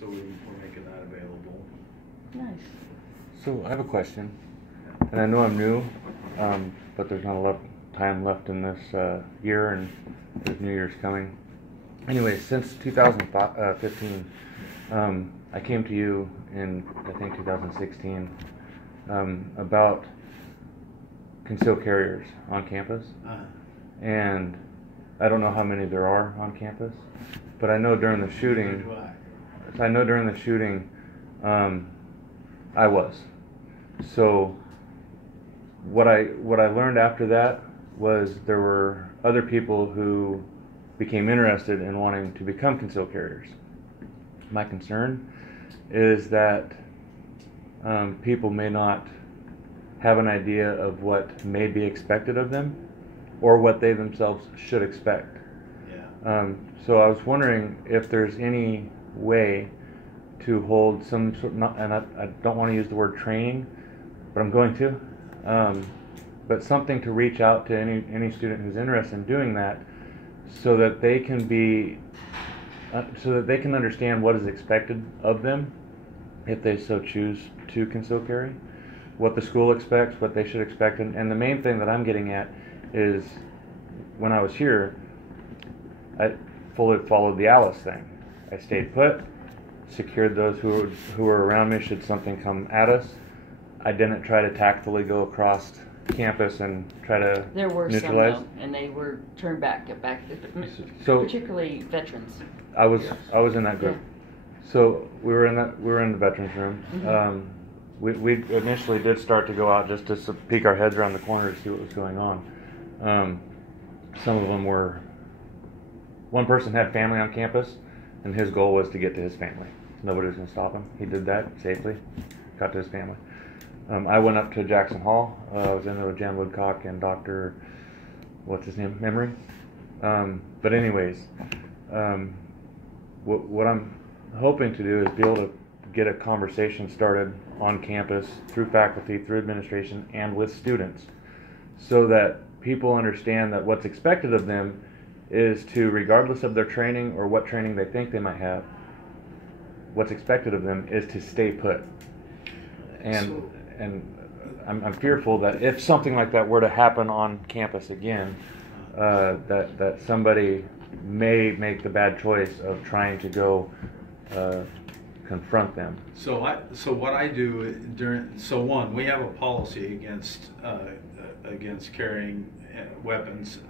so we're making that available. Nice. So I have a question, and I know I'm new, but there's not a lot of time left in this year, and there's New Year's coming. Anyway, since 2015, I came to you in, I think, 2016 about concealed carriers on campus. And I don't know how many there are on campus, but I know during the shooting, I was. So what I learned after that was there were other people who became interested in wanting to become concealed carriers. My concern is that people may not have an idea of what may be expected of them or what they themselves should expect. Yeah. So I was wondering if there's any way to hold some sort of, and I don't want to use the word training, but I'm going to, but something to reach out to any student who's interested in doing that, so that they can be, so that they can understand what is expected of them if they so choose to conceal carry, what the school expects, what they should expect, and the main thing that I'm getting at is when I was here, I fully followed the Alice thing. I stayed put, secured those who were around me should something come at us. I didn't try to tactfully go across campus and try to There were neutralize. some, though, and they were turned back, So particularly veterans. I was in that group. Yeah. So we were in the veterans room. Mm-hmm. We initially did start to go out just to peek our heads around the corner to see what was going on. Some of them were. One person had family on campus, and his goal was to get to his family. Nobody was going to stop him. He did that safely, got to his family. I went up to Jackson Hall. I was in there with Jan Woodcock and Dr. What's his name? Memory. But anyways, what I'm hoping to do is be able to get a conversation started on campus through faculty, through administration, and with students, so that people understand that what's expected of them is to, regardless of their training or what training they think they might have, what's expected of them is to stay put. And I'm fearful that if something like that were to happen on campus again, that somebody may make the bad choice of trying to go confront them. So what I do one, we have a policy against carrying weapons,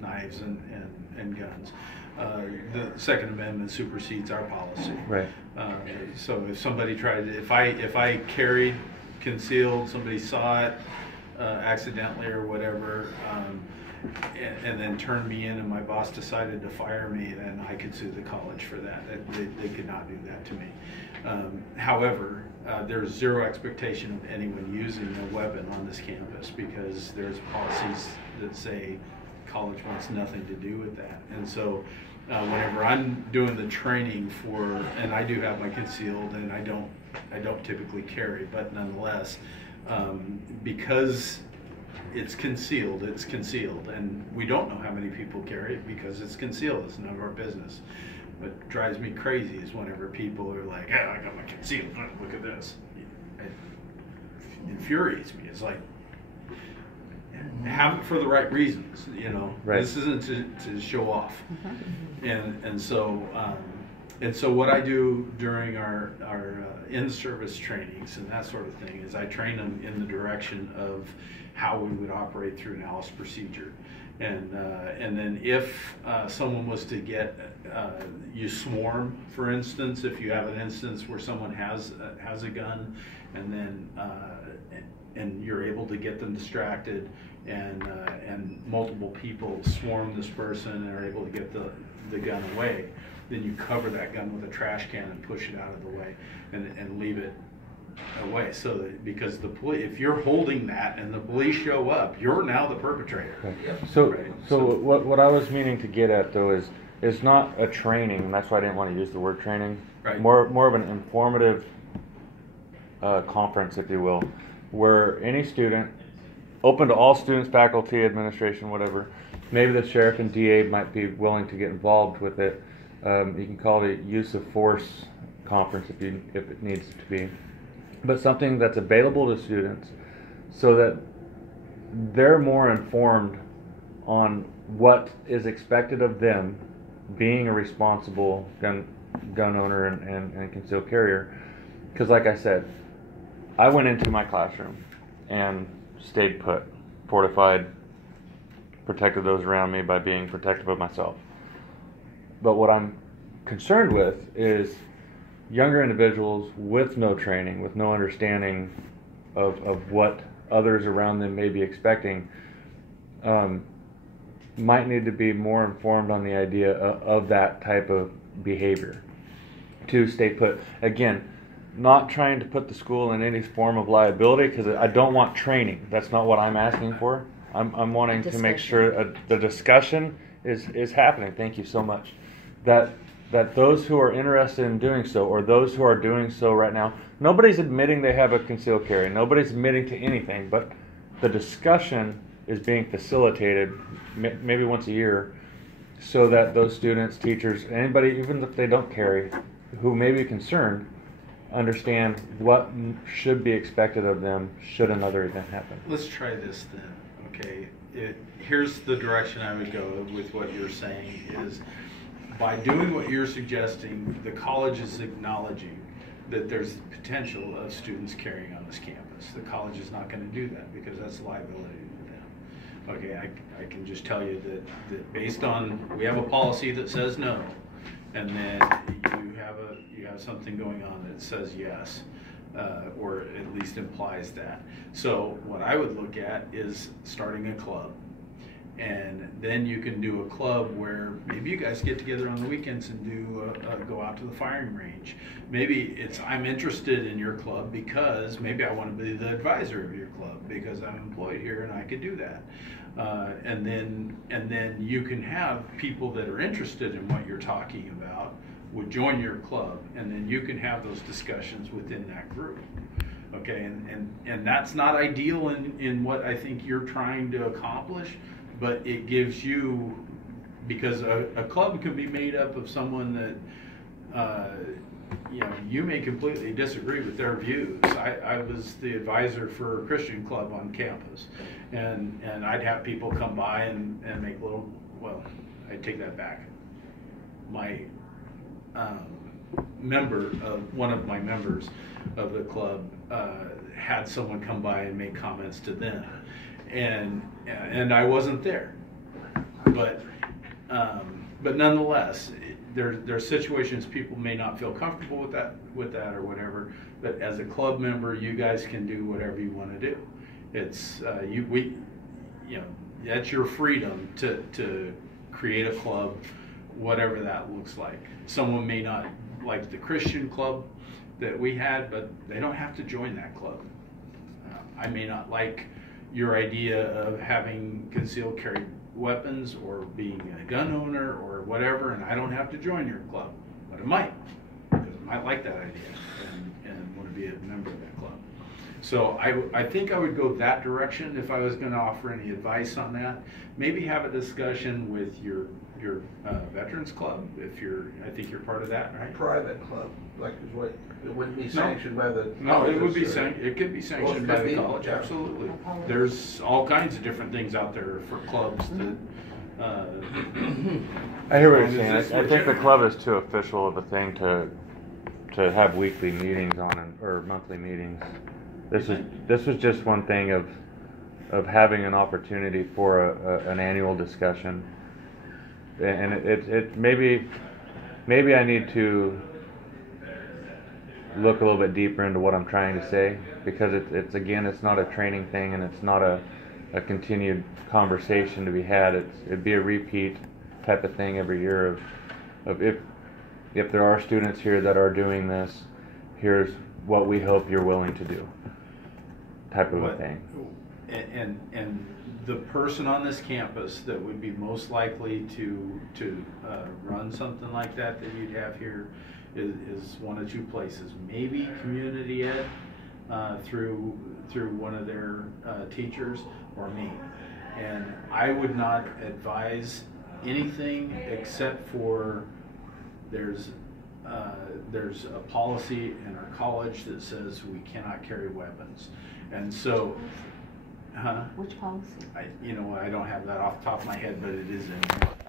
knives and guns. The Second Amendment supersedes our policy. Right. So if somebody tried, if I carried concealed, somebody saw it accidentally or whatever, and then turned me in, and my boss decided to fire me, then I could sue the college for that. They could not do that to me. However, there's zero expectation of anyone using a weapon on this campus, because there's policies that say college wants nothing to do with that. And so whenever I'm doing the training and I do have my concealed, and I don't typically carry, but nonetheless, because it's concealed, and we don't know how many people carry it because it's concealed. It's none of our business. What drives me crazy is whenever people are like, "Yeah, I got my concealed. Look at this." It infuriates me. It's like, have it for the right reasons, you know. Right. This isn't to show off. And so what I do during our in-service trainings and that sort of thing is I train them in the direction of how we would operate through an Alice procedure. And then if someone was to get, you swarm, for instance, if you have an instance where someone has a gun, and then and you're able to get them distracted, and multiple people swarm this person and are able to get the gun away, then you cover that gun with a trash can and push it out of the way and leave it away. So that, because if you're holding that and the police show up, you're now the perpetrator. Okay. So what I was meaning to get at, though, is it's not a training, and that's why I didn't want to use the word training. Right. More of an informative conference, if you will, where any student, open to all students, faculty, administration, whatever. Maybe the sheriff and DA might be willing to get involved with it. You can call it use of force conference if it needs to be, but something that's available to students so that they're more informed on what is expected of them being a responsible gun owner and concealed carrier. Because like I said, I went into my classroom and stayed put, fortified, protected those around me by being protective of myself. But what I'm concerned with is younger individuals with no training, with no understanding of what others around them may be expecting, might need to be more informed on the idea of that type of behavior to stay put. Again, not trying to put the school in any form of liability, because I don't want training. That's not what I'm asking for. I'm wanting to make sure the discussion is happening. Thank you so much. That those who are interested in doing so, or those who are doing so right now, nobody's admitting they have a concealed carry. Nobody's admitting to anything, but the discussion is being facilitated maybe once a year, so that those students, teachers, anybody, even if they don't carry, who may be concerned, understand what should be expected of them should another event happen. Let's try this then, okay? Here's the direction I would go with what you're saying is, by doing what you're suggesting, the college is acknowledging that there's potential of students carrying on this campus. The college is not going to do that because that's a liability to them. Okay, I can just tell you that based on, we have a policy that says no, and then you have something going on that says yes, or at least implies that. So what I would look at is starting a club. And then you can do a club where maybe you guys get together on the weekends and do go out to the firing range. Maybe it's, I'm interested in your club because maybe I want to be the advisor of your club because I'm employed here and I could do that. And then you can have people that are interested in what you're talking about would join your club, and then you can have those discussions within that group. Okay, and that's not ideal in what I think you're trying to accomplish. But it gives you, because a club can be made up of someone that, you may completely disagree with their views. I was the advisor for a Christian club on campus, and I'd have people come by and make little, well, I take that back. My one of my members of the club had someone come by and make comments to them. And I wasn't there, but nonetheless, there are situations people may not feel comfortable with that or whatever. But as a club member, you guys can do whatever you want to do. It's that's your freedom to create a club, whatever that looks like. Someone may not like the Christian club that we had, but they don't have to join that club. I may not like your idea of having concealed carry weapons or being a gun owner or whatever, and I don't have to join your club, but I might, because I might like that idea and want to be a member of that club. So I think I would go that direction if I was going to offer any advice on that. Maybe have a discussion with your veterans club, if I think you're part of that, right? Private club, like is what, it wouldn't be sanctioned by the No, it would be colleges, it could be sanctioned by the college, yeah. absolutely. There's all kinds of different things out there for clubs that. I hear what you're saying. I think the club is too official of a thing to have weekly meetings on or monthly meetings. This was just one thing of having an opportunity for an annual discussion. And it maybe I need to look a little bit deeper into what I'm trying to say, because it's not a training thing, and it's not a continued conversation to be had. It'd be a repeat type of thing every year of if there are students here that are doing this, here's what we hope you're willing to do, type of a thing. And the person on this campus that would be most likely to run something like that you'd have here is one of two places. Maybe community ed through one of their teachers, or me. And I would not advise anything except for there's there's a policy in our college that says we cannot carry weapons. And so, Which policy? I don't have that off the top of my head, but it is in there.